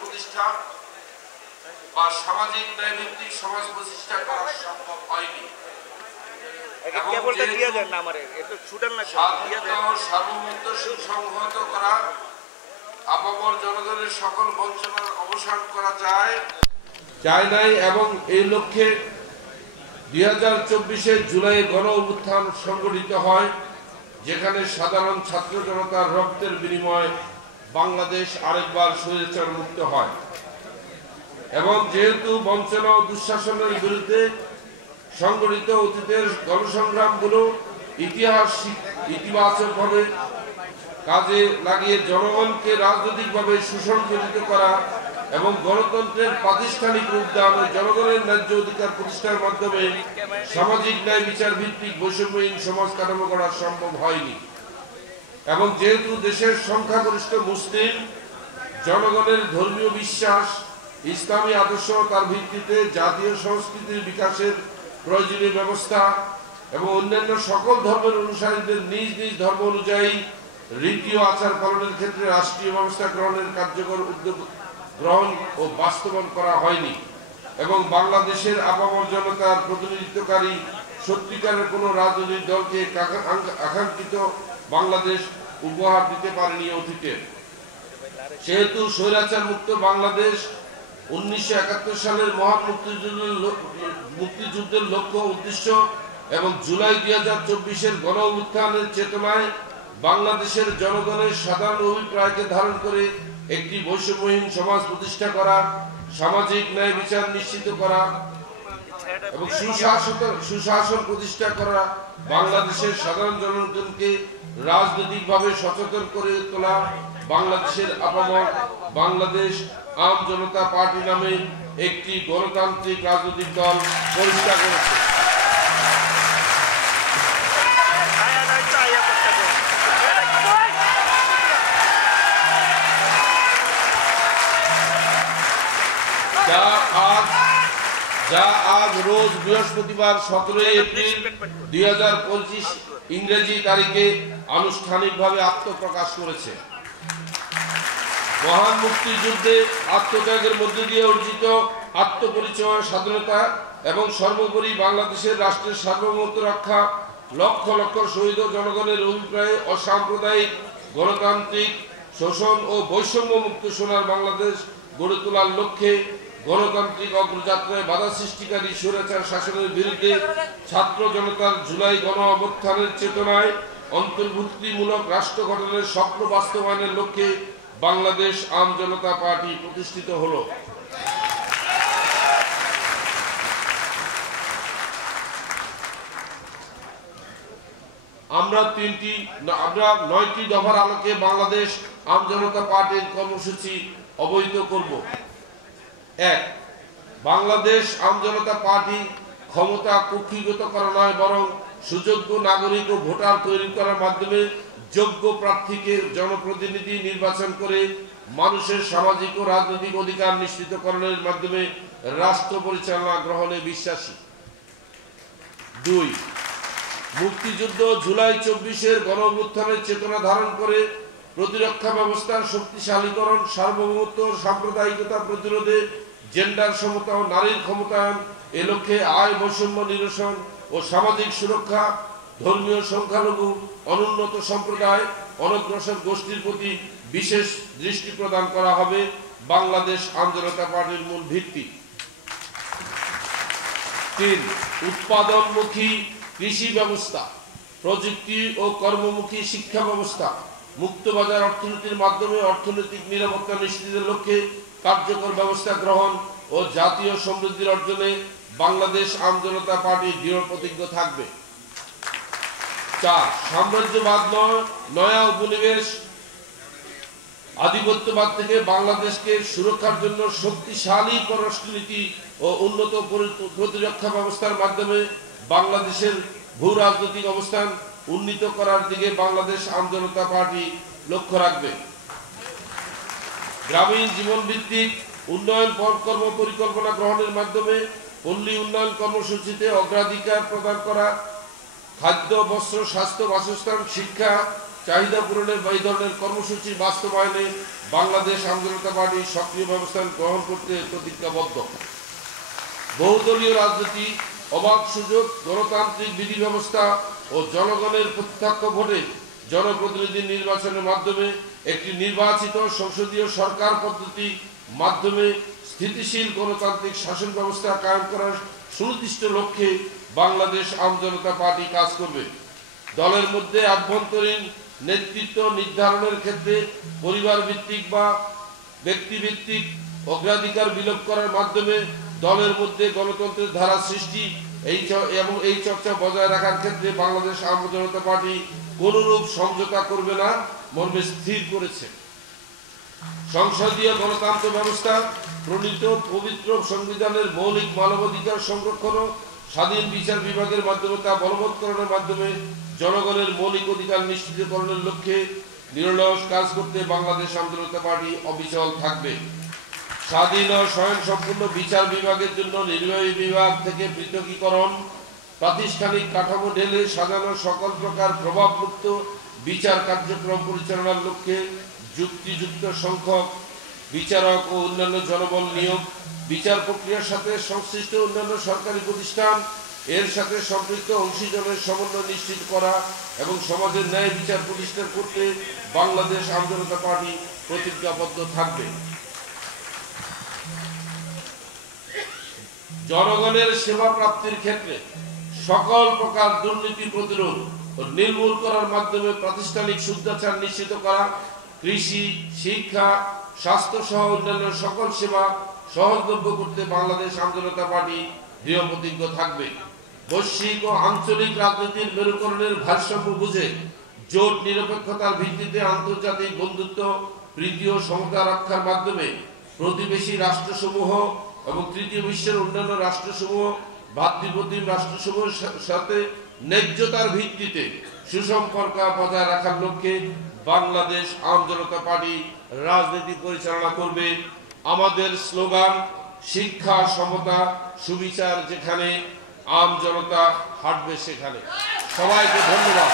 প্রতিষ্ঠা বা সামাজিক ন্যায়ভিত্তিক সমাজ প্রতিষ্ঠা করা সম্ভব হয়নি। সার্বভৌমত্ব সুসংহত করা, আপামর জনগণের সকল বঞ্চনার অবসান করা যায় নাই এবং এই লক্ষ্যে 2024 জুলাই গণ অভ্যুত্থান সংগঠিত হয়, যেখানে সাধারণ ছাত্র জনতার রক্তের বিনিময়ে বাংলাদেশ আরেকবার স্বৈরাচার মুক্ত হয়। এবং যেহেতু বঞ্চনা ও দুঃশাসনের বিরুদ্ধে সংগঠিত অতীতের গণসংগ্রামগুলো ইতিবাচকভাবে কাজে লাগিয়ে জনগণকে রাজনৈতিকভাবে সুসংগঠিত করা এবং গণতন্ত্রের প্রাতিষ্ঠানিক রূপদান ও জনগণের ন্যায্য অধিকার প্রতিষ্ঠার মাধ্যমে সামাজিক ন্যায় বিচার ভিত্তিক বৈষম্যহীন সমাজ কাঠামো করা সম্ভব হয়নি। এবং যেহেতু দেশের সংখ্যাগরিষ্ঠ মুসলিম জনগণের ধর্মীয় বিশ্বাস ইসলামী আদর্শ তার ভিত্তিতে জাতীয় সংস্কৃতির বিকাশের প্রয়োজনীয় ব্যবস্থা এবং অন্যান্য সকল ধর্মের অনুসারীদের নিজ নিজ ধর্ম অনুযায়ী রীতি ও আচার পালনের ক্ষেত্রে রাষ্ট্রীয় ব্যবস্থা গ্রহণের কার্যকর উদ্যোগ গ্রহণ ও বাস্তবায়ন করা হয়নি এবং বাংলাদেশের আপামর জনতার প্রতিনিধিত্বকারী সত্যিকারের কোনো রাজনৈতিক দলকে আকাঙ্ক্ষিত বাংলাদেশ উপহার দিতে পারেনি অতীতে। সেহেতু স্বৈরাচার মুক্ত বাংলাদেশ 1971 সালের মহান মুক্তিযুদ্ধের লক্ষ্য উদ্দেশ্য এবং জুলাই 2024 গণ অভ্যুত্থানের চেতনায় বাংলাদেশের জনগণের সাধারণ অভিপ্রায়কে ধারণ করে একটি বৈষম্যহীন সমাজ প্রতিষ্ঠা করা, সামাজিক ন্যায় বিচার নিশ্চিত করা এবং সুশাসন প্রতিষ্ঠা করা, বাংলাদেশের সাধারণ জনগণকে রাজনৈতিকভাবে সচেতন করে তোলা, বাংলাদেশের আপামর বাংলাদেশ আম জনতা পার্টি নামে একটি গণতান্ত্রিক রাজনৈতিক দল প্রতিষ্ঠা করেছে। যা আজ রোজ বৃহস্পতিবার 17 এপ্রিল 2025 ইংরেজি তারিখে আনুষ্ঠানিকভাবে আত্মপ্রকাশ করেছে। মহান মুক্তিযুদ্ধে আত্মত্যাগের মধ্য দিয়ে অর্জিত আত্মপরিচয়, স্বাধীনতা এবং সর্বোপরি বাংলাদেশের রাষ্ট্রের সার্বভৌমত্ব রক্ষা, লক্ষ লক্ষ শহীদ জনগণের অভিপ্রায়ে অসাম্প্রদায়িক গণতান্ত্রিক শোষণ ও বৈষম্য মুক্ত সোনার বাংলাদেশ গড়ে তোলার লক্ষ্যে গণতান্ত্রিক অগ্রযাত্রায় বাধা সৃষ্টিকারী স্বৈরাচার শাসনের বিরুদ্ধে ছাত্র জনতার জুলাই গণ অভ্যুত্থানের চেতনায় অন্তর্ভুক্তিমূলক রাষ্ট্র গঠনের স্বপ্ন বাস্তবায়নের লক্ষ্যে বাংলাদেশ আম জনতা পার্টি প্রতিষ্ঠিত হলো। আমরা 9টি দফার আলোকে বাংলাদেশ আম জনতা পার্টির কর্মসূচি অবহিত করব। 1. বাংলাদেশ আম জনতা পার্টি ক্ষমতা কুক্ষিগত করা নয়, বরং সুযোগ্য নাগরিক ও ভোটার তৈরি করার মাধ্যমে যোগ্য প্রার্থীকে জনপ্রতিনিধি নির্বাচন করে মানুষের সামাজিক ও রাজনৈতিক অধিকার নিশ্চিতকরণের মাধ্যমে রাষ্ট্র পরিচালনা গ্রহণে বিশ্বাসী। 2. মুক্তিযুদ্ধ জুলাই 24 গণ অভ্যুত্থানের চেতনা ধারণ করে প্রতিরক্ষা ব্যবস্থার শক্তিশালীকরণ, সার্বভৌমত্ব, সাম্প্রদায়িকতা প্রতিরোধে, জেন্ডার সমতা ও নারীর ক্ষমতায়ন, এ লক্ষ্যে আয় বৈষম্য নিরসন ও সামাজিক সুরক্ষা, ধর্মীয় সংখ্যালঘু, অনুন্নত সম্প্রদায়, অনগ্রসর গোষ্ঠীর প্রতি বিশেষ দৃষ্টি প্রদান করা হবে বাংলাদেশ আম জনতা পার্টির মূল ভিত্তি। 3. উৎপাদনমুখী কৃষি ব্যবস্থা, প্রযুক্তি ও কর্মমুখী শিক্ষা ব্যবস্থা, মুক্তবাজার অর্থনীতির মাধ্যমে অর্থনৈতিক নিরাপত্তা নিশ্চিতের লক্ষ্যে কার্যকর ব্যবস্থা গ্রহণ ও জাতীয় সমৃদ্ধির অর্জনে বাংলাদেশ আম জনতা পার্টি দৃঢ় প্রতিজ্ঞ থাকবে। 4. সাম্রাজ্যবাদ নয়া উপনিবেশ আধিপত্যবাদ থেকে বাংলাদেশকে সুরক্ষার জন্য শক্তিশালী পররাষ্ট্রনীতি ও উন্নত প্রতিরক্ষা ব্যবস্থার মাধ্যমে বাংলাদেশের ভূ রাজনৈতিক অবস্থান উন্নীত করার দিকে বাংলাদেশ আম জনতা পার্টি লক্ষ্য রাখবে। গ্রামীণ জীবন ভিত্তিক উন্নয়ন কর্ম পরিকল্পনা গ্রহণের মাধ্যমে পল্লী উন্নয়ন কর্মসূচিতে অগ্রাধিকার প্রদান করা, খাদ্য, বস্ত্র, স্বাস্থ্য, বাসস্থান, শিক্ষা, চাহিদা পূরণের বা এই ধরনের কর্মসূচি বাস্তবায়নে বাংলাদেশ আম জনতা পার্টি সক্রিয় ব্যবস্থা গ্রহণ করতে প্রতিজ্ঞাবদ্ধ। বহুদলীয় রাজনীতি, অবাধ সুযোগ, গণতান্ত্রিক বিধি ব্যবস্থা ও জনগণের প্রত্যক্ষ ভোটে জনপ্রতিনিধি নির্বাচনের মাধ্যমে একটি নির্বাচিত সংসদীয় সরকার পদ্ধতি মাধ্যমে স্থিতিশীল গণতান্ত্রিক শাসন ব্যবস্থা কায়েম করার সুনির্দিষ্ট লক্ষ্যে বাংলাদেশ আম জনতা পার্টি কাজ করবে। দলের মধ্যে আভ্যন্তরীণ নেতৃত্ব নির্ধারণের ক্ষেত্রে পরিবার ভিত্তিক বা ব্যক্তিভিত্তিক অগ্রাধিকার বিলোপ করার মাধ্যমে দলের মধ্যে গণতন্ত্রের ধারা সৃষ্টি এবং এই চর্চা বজায় রাখার ক্ষেত্রে বাংলাদেশ আম জনতা পার্টি কোনরূপ সমঝোতা করবে না মর্মে স্থির করেছে। সংসদীয় গণতন্ত্র ব্যবস্থা প্রণীত পবিত্র সংবিধানের মৌলিক মানবাধিকার সংরক্ষণ ও স্বাধীন বিচার বিভাগের মাধ্যমে তা বলবৎকরণের মাধ্যমে জনগণের মৌলিক অধিকার নিশ্চিতকরণের লক্ষ্যে নিরলস কাজ করতে বাংলাদেশ আম জনতা পার্টি অবিচল থাকবে। স্বাধীন ও স্বয়ংসম্পূর্ণ বিচার বিভাগের জন্য নির্বাহী বিভাগ থেকে পৃথকীকরণ, প্রাতিষ্ঠানিক কাঠামো ঢেলে সাজানো সকল প্রকার প্রভাবমুক্ত বিচার কার্যক্রম পরিচালনার লক্ষ্যে যুক্তিযুক্ত সংখ্যক বিচারক ও অন্যান্য জনবল নিয়োগ, বিচার প্রক্রিয়ার সাথে সংশ্লিষ্ট অন্যান্য সরকারি প্রতিষ্ঠান এর সাথে সম্পৃক্ত অংশীজনের সমন্বয় নিশ্চিত করা এবং সমাজের ন্যায় বিচার প্রতিষ্ঠা করতে বাংলাদেশ আম জনতা পার্টি প্রতিজ্ঞাবদ্ধ থাকবে। জনগণের সেবা প্রাপ্তির ক্ষেত্রে সকল প্রকার দুর্নীতি প্রতিরোধ ও নির্মূল করার মাধ্যমে প্রাতিষ্ঠানিক শুদ্ধাচার নিশ্চিত করা, কৃষি, শিক্ষা, স্বাস্থ্য সহ অন্যান্য সকল সেবা সহজলভ্য করতে বাংলাদেশ আম জনতা পার্টি দৃঢ় প্রতিজ্ঞ থাকবে। বৈশ্বিক ও আঞ্চলিক রাজনীতির মেরুকরণের ভারসাম্য বুঝে জোট নিরপেক্ষতার ভিত্তিতে আন্তর্জাতিক বন্ধুত্ব, প্রীতি ও সমতা রক্ষার মাধ্যমে প্রতিবেশী রাষ্ট্রসমূহ এবং তৃতীয় বিশ্বের অন্যান্য রাষ্ট্রসমূহ, ভাতৃপ্রতিম রাষ্ট্রসমূহের সাথে ন্যায্যতার ভিত্তিতে সুসম্পর্ক বজায় রাখার লক্ষ্যে বাংলাদেশ আম জনতা পার্টি রাজনীতি পরিচালনা করবে। আমাদের স্লোগান শিক্ষা, সমতা, সুবিচার যেখানে, আম জনতা হাঁটবে সেখানে। সবাইকে ধন্যবাদ।